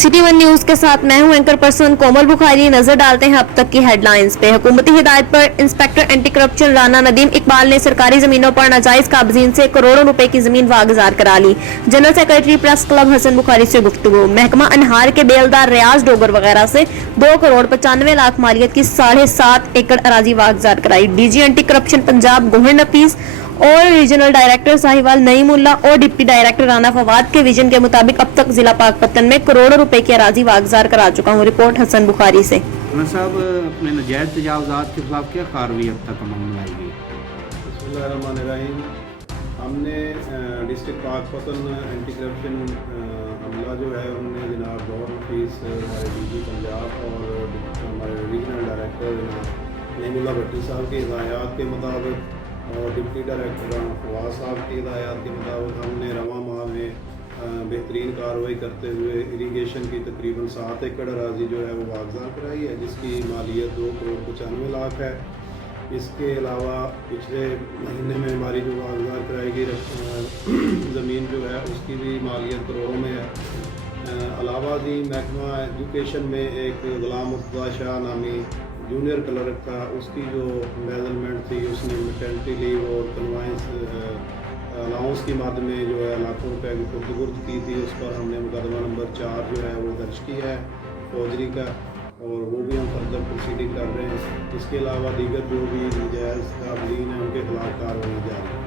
City one news के साथ मैं हूं एंकर पर्सन कोमल बुखारी। नजर डालते हैं अब तक की हेडलाइंस पे। हुकूमती हिदायत पर inspector anti corruption Rana Nadeem Iqbal ने सरकारी जमीनों पर नाजायज काबजीन से करोड़ों रुपए की जमीन वागुजार करा ली। General secretary press club Hasan Bukhari से गुफ्तगू। महकमा अनहार के बेलदार रियाज डोगर वगैरह से 2 करोड़ 95 लाख मालियत की 7.5 एकड़ अराजी वागुजार कराई। DG anti corruption Punjab Gohar Nafees और रीजनल डायरेक्टर साहिवाल नईमुल्ला और डिप्टी डायरेक्टर राना फवाद के विजन के मुताबिक अब तक जिला पाकपतन में करोड़ों रुपए की अराजी वागुजार करा चुका हूँ। रिपोर्ट हसन बुखारी से। साहब, अपने नजायज तजावजात के खिलाफ क्या कार्रवाई अब तक अमल में लाई गई? बिस्मिल्लाहिर्रहमानिर्रहीम। हमने डिस्ट्रिक्ट पाकपतन एंटी करप्शन अमला जो है उन्होंने जनाब गौहर नफीस हमारे डीजी पंजाब और हमारे रीजनल डायरेक्टर नईमुल्ला भट्टी साहब की हिदायत के मुताबिक और डिप्टी डायरेक्टर राना फवाद साहब की हिदायत के मुताबिक हमने रवा माह में बेहतरीन कार्रवाई करते हुए इरीगेशन की तकरीबन 7 एकड़ अराजी जो है वो वागुजार कराई है, जिसकी मालियत 2 करोड़ 95 लाख है। इसके अलावा पिछले महीने में हमारी जो वागुजार कराई गई ज़मीन जो है उसकी भी मालियत करोड़ों में है। अलावा भी महकमा एजुकेशन में एक गुलाम मुर्तज़ा शाह नामी जूनियर क्लर्क था, उसकी जो एम्बेजलमेंट थी उसने मैटरनिटी लीव और कन्वाइंस अलाउंस की मद में जो है लाखों रुपए की खुर्द की थी। उस पर हमने मुकदमा नंबर 4 जो है वो दर्ज किया है फौजरी का, और वो भी हम फर्दर प्रोसीडिंग कर रहे हैं। इसके अलावा दीगर जो भी नजायज़ काबलीन हैं उनके खिलाफ कार्रवाई जारी है।